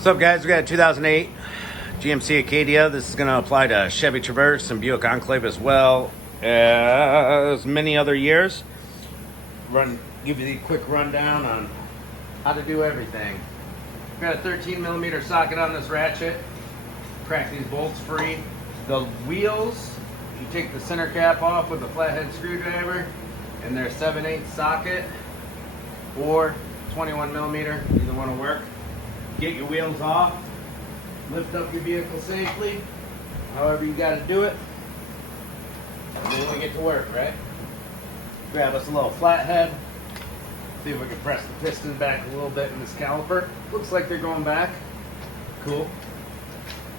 What's up, guys? We got a 2008 GMC Acadia. This is going to apply to Chevy Traverse and Buick Enclave as well as many other years. Give you the quick rundown on how to do everything. We've got a 13mm socket on this ratchet. Crack these bolts free. The wheels, you take the center cap off with a flathead screwdriver, and they're 7/8 socket or 21mm. Either one will work. Get your wheels off, lift up your vehicle safely, however you got to do it, and then we get to work, right? Grab us a little flathead, see if we can press the piston back a little bit in this caliper. Looks like they're going back. Cool.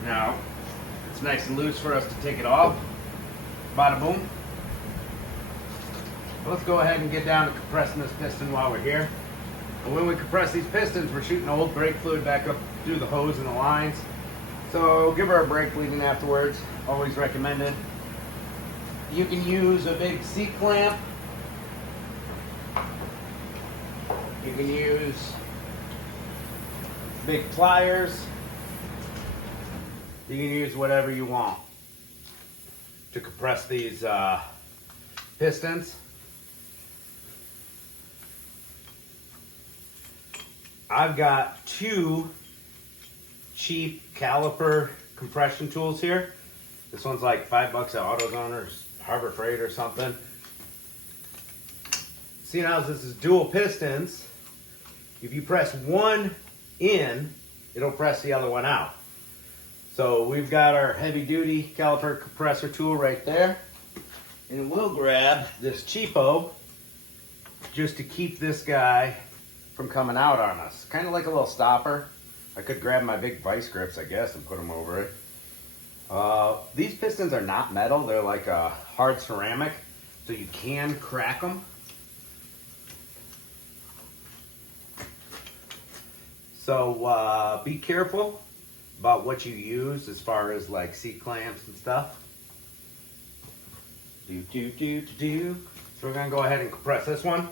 Now, it's nice and loose for us to take it off. Bada boom. Let's go ahead and get down to compressing this piston while we're here. And when we compress these pistons, we're shooting old brake fluid back up through the hose and the lines. So give her a brake bleeding afterwards. Always recommended. You can use a big C-clamp. You can use big pliers. You can use whatever you want to compress these pistons. I've got two cheap caliper compression tools here. This one's like $5 at AutoZone or Harbor Freight or something. See now, this is dual pistons. If you press one in, it'll press the other one out. So we've got our heavy duty caliper compressor tool right there. And we'll grab this cheapo just to keep this guy from coming out on us. Kind of like a little stopper. I could grab my big vice grips, I guess, and put them over it. These pistons are not metal. They're like a hard ceramic, so you can crack them. So be careful about what you use as far as like C-clamps and stuff. So we're gonna go ahead and compress this one.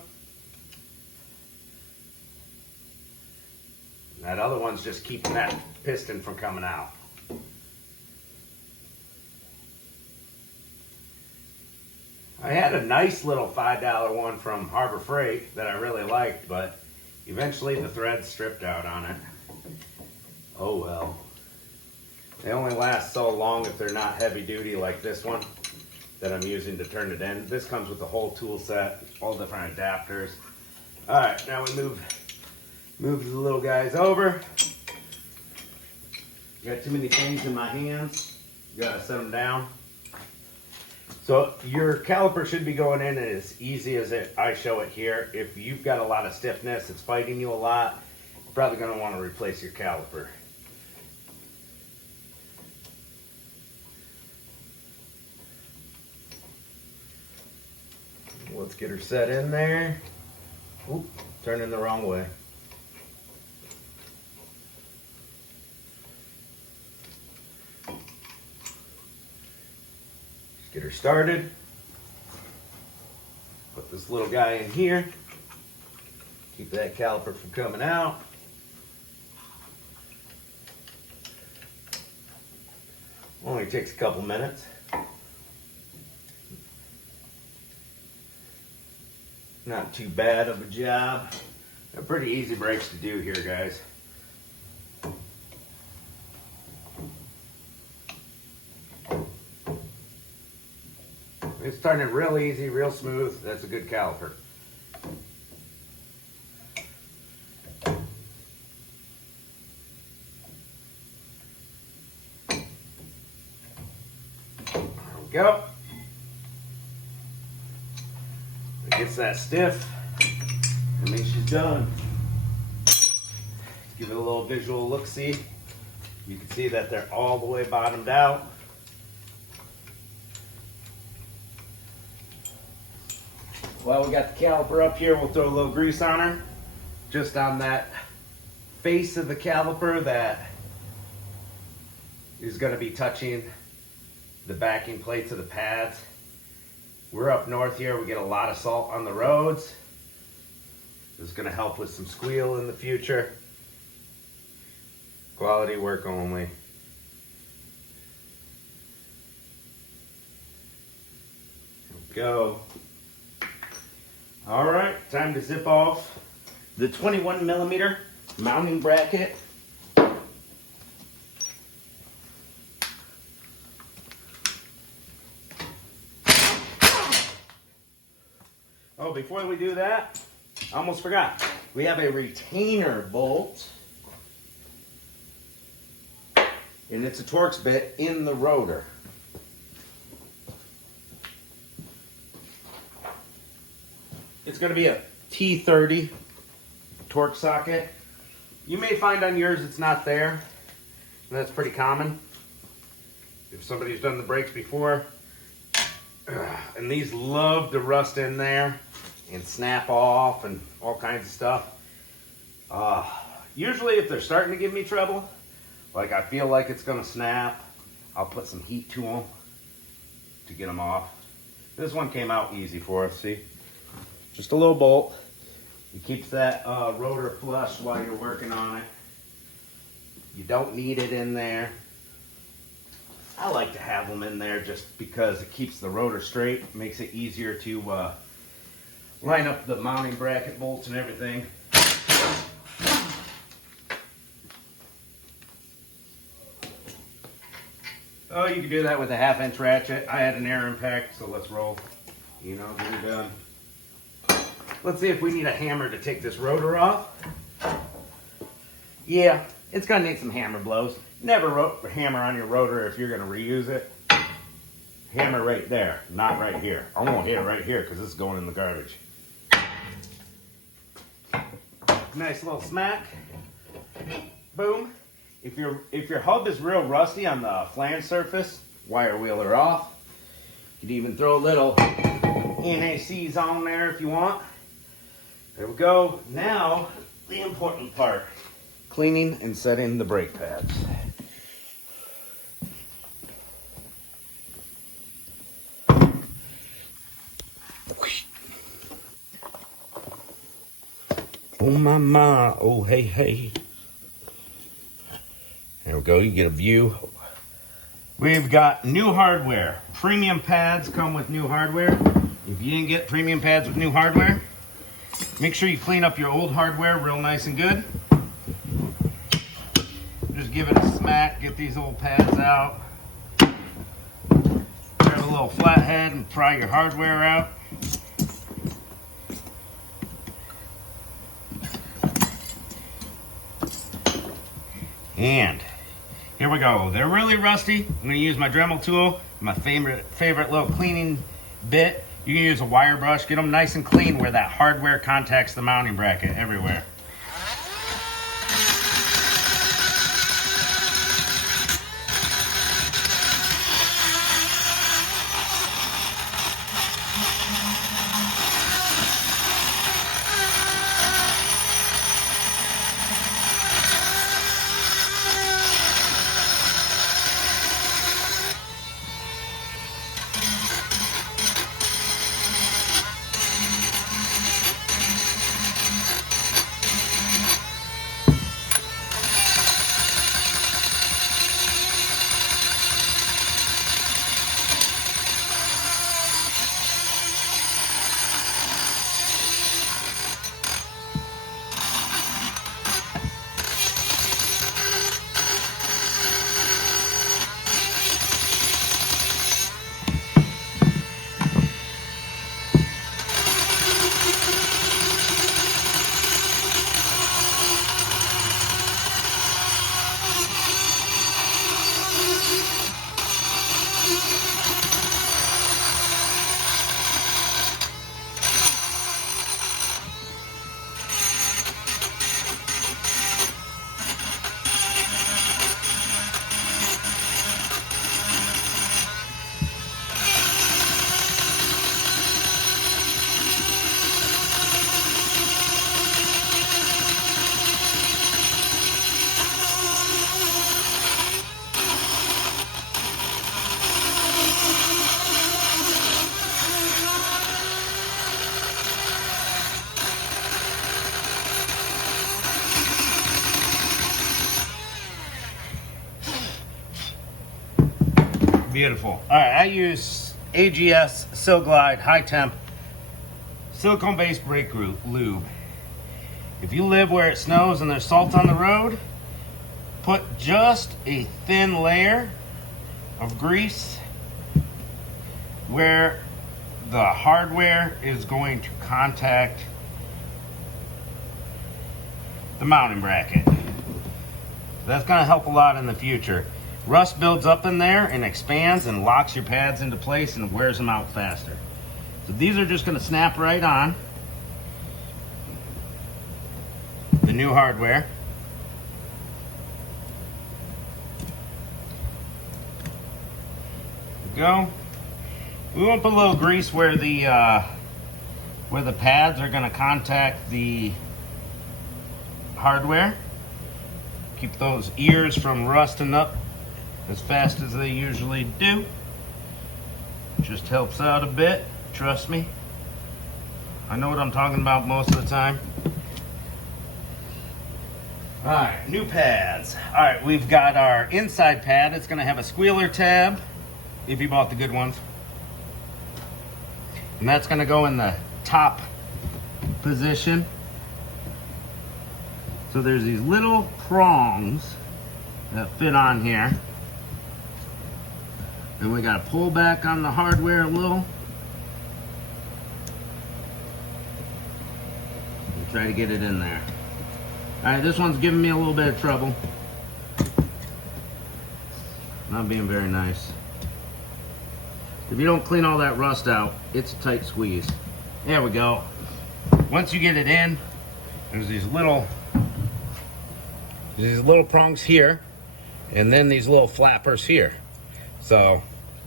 That other one's just keeping that piston from coming out. I had a nice little $5 one from Harbor Freight that I really liked, but eventually the thread stripped out on it. Oh well. They only last so long if they're not heavy duty like this one that I'm using to turn it in. This comes with the whole tool set, all different adapters. All right, now we move the little guys over. Got too many things in my hands. Gotta set them down. So your caliper should be going in as easy as I show it here. If you've got a lot of stiffness, it's fighting you a lot, you're probably gonna wanna replace your caliper. Let's get her set in there. Oop, turning the wrong way. Get her started. Put this little guy in here. Keep that caliper from coming out. Only takes a couple minutes. Not too bad of a job. They're pretty easy brakes to do here, guys. It's turning real easy, real smooth. That's a good caliper. There we go. It gets that stiff. That means she's done. Give it a little visual look-see. You can see that they're all the way bottomed out. While we got the caliper up here, we'll throw a little grease on her. Just on that face of the caliper that is going to be touching the backing plates of the pads. We're up north here, we get a lot of salt on the roads. This is going to help with some squeal in the future. Quality work only. There we go. All right, time to zip off the 21 millimeter mounting bracket. Oh, before we do that, I almost forgot. We have a retainer bolt, and it's a Torx bit in the rotor. It's going to be a T30 Torx socket. You may find on yours it's not there, and that's pretty common. If somebody's done the brakes before, and these love to rust in there and snap off and all kinds of stuff. Usually if they're starting to give me trouble, like I feel like it's going to snap, I'll put some heat to them to get them off. This one came out easy for us, see? Just a little bolt. It keeps that rotor flush while you're working on it. You don't need it in there. I like to have them in there just because it keeps the rotor straight, makes it easier to line up the mounting bracket bolts and everything. Oh, you can do that with a 1/2 inch ratchet. I had an air impact, so let's roll. You know, get it done. Let's see if we need a hammer to take this rotor off. Yeah, it's gonna need some hammer blows. Never hammer on your rotor if you're gonna reuse it. Hammer right there, not right here. I won't hit it right here because this is going in the garbage. Nice little smack. Boom. If your hub is real rusty on the flange surface, wire wheel her off. You can even throw a little NACs on there if you want. There we go. Now, the important part. Cleaning and setting the brake pads. Oh my, oh hey hey. There we go, you get a view. We've got new hardware. Premium pads come with new hardware. If you didn't get premium pads with new hardware, make sure you clean up your old hardware real nice and good. Just give it a smack, get these old pads out. Grab a little flathead and pry your hardware out. And here we go. They're really rusty. I'm going to use my Dremel tool, my favorite little cleaning bit. You can use a wire brush, get them nice and clean where that hardware contacts the mounting bracket everywhere. Beautiful. All right, I use AGS Silglide High Temp silicone-based brake lube. If you live where it snows and there's salt on the road, put just a thin layer of grease where the hardware is going to contact the mounting bracket. That's going to help a lot in the future. Rust builds up in there and expands and locks your pads into place and wears them out faster. So these are just going to snap right on the new hardware. Go. We want to put a little grease where the pads are going to contact the hardware. Keep those ears from rusting up as fast as they usually do. Just helps out a bit, trust me. I know what I'm talking about most of the time. All right, new pads. All right, we've got our inside pad. It's going to have a squealer tab if you bought the good ones. And that's going to go in the top position. So there's these little prongs that fit on here. And we got to pull back on the hardware a little. And try to get it in there. All right, this one's giving me a little bit of trouble. Not being very nice. If you don't clean all that rust out, it's a tight squeeze. There we go. Once you get it in, there's these little prongs here, and then these little flappers here. So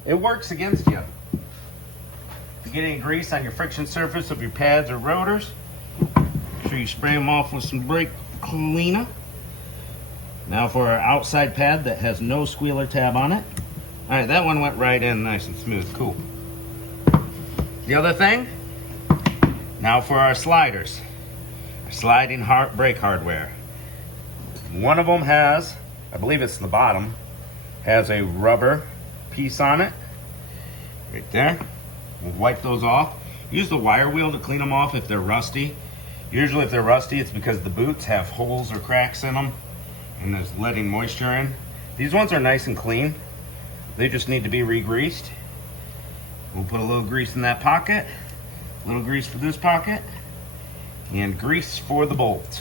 it works against you. If you get any grease on your friction surface of your pads or rotors, make sure you spray them off with some brake cleaner. Now for our outside pad that has no squealer tab on it. All right, that one went right in nice and smooth. Cool. The other thing, now for our sliders. Our sliding brake hardware. One of them has, I believe it's the bottom, has a rubber piece on it. Right there. We'll wipe those off. Use the wire wheel to clean them off if they're rusty. Usually if they're rusty, it's because the boots have holes or cracks in them and it's letting moisture in. These ones are nice and clean. They just need to be re-greased. We'll put a little grease in that pocket, a little grease for this pocket, and grease for the bolt.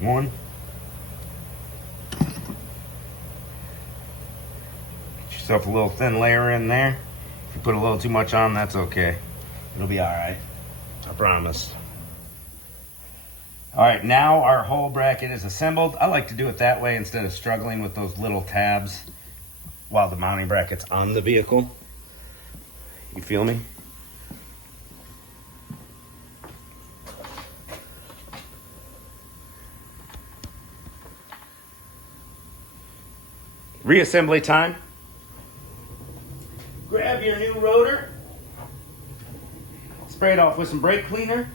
One. Get yourself a little thin layer in there. If you put a little too much on, that's okay. It'll be all right. I promise. All right, now our whole bracket is assembled. I like to do it that way instead of struggling with those little tabs while the mounting bracket's on the vehicle. You feel me? Reassembly time. Grab your new rotor. Spray it off with some brake cleaner.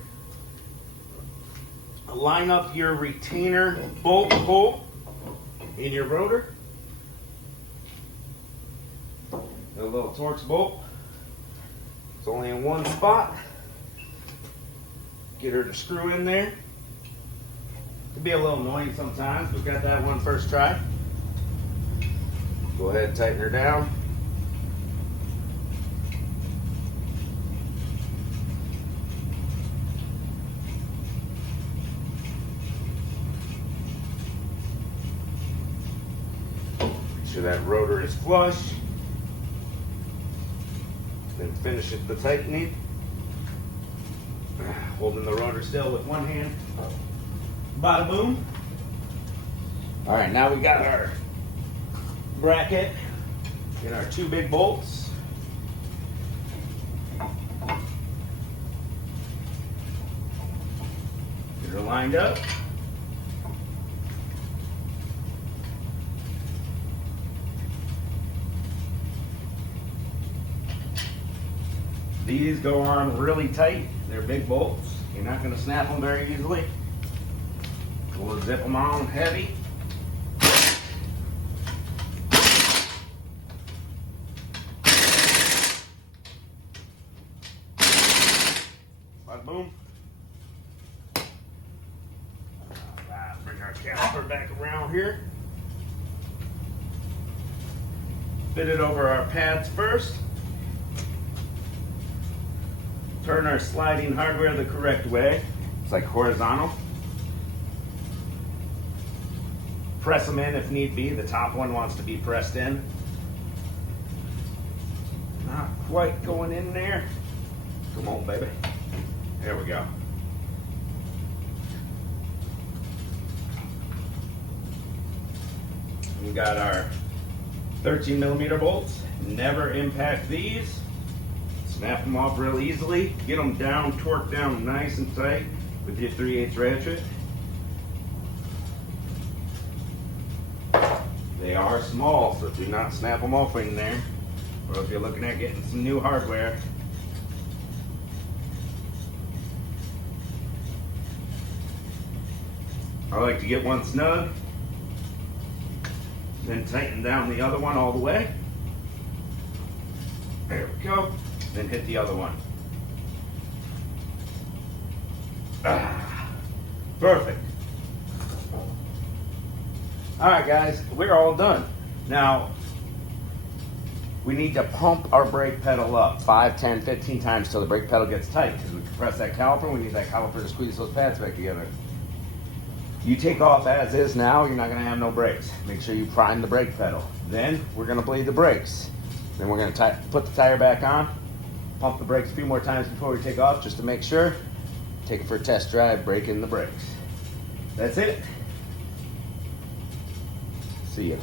Line up your retainer bolt hole in your rotor. A little Torx bolt. It's only in one spot. Get her to screw in there. It'll be a little annoying sometimes. We've got that one first try. Go ahead and tighten her down. Make sure that rotor is flush. Then finish it the tightening. Holding the rotor still with one hand. Bada boom. All right, now we got our bracket and our two big bolts. Get her lined up. These go on really tight. They're big bolts. You're not going to snap them very easily. We'll zip them on heavy. Bada boom. Bring our caliper back around here. Fit it over our pads first. Turn our sliding hardware the correct way. It's like horizontal. Press them in if need be. The top one wants to be pressed in. Not quite going in there. Come on, baby. There we go. We got our 13mm bolts. Never impact these. Snap them off real easily. Get them down, torqued down nice and tight with your 3/8 ratchet. They are small, so do not snap them off in there. Or if you're looking at getting some new hardware. I like to get one snug, then tighten down the other one all the way. There we go. Then hit the other one. Perfect. All right, guys, we're all done. Now, we need to pump our brake pedal up 5, 10, 15 times till the brake pedal gets tight, because we compress that caliper. We need that caliper to squeeze those pads back together. You take off as is now, you're not gonna have no brakes. Make sure you prime the brake pedal. Then we're gonna bleed the brakes. Then we're gonna put the tire back on, pump the brakes a few more times before we take off, just to make sure. Take it for a test drive, brake in the brakes. That's it. See ya.